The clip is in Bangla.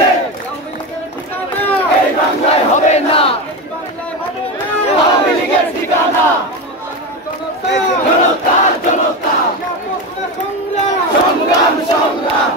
দিলে এই বাংলায় হবে না আওয়ামী লীগের ঠিকানা। জনতা জনতা সংগ্রাম সংগ্রাম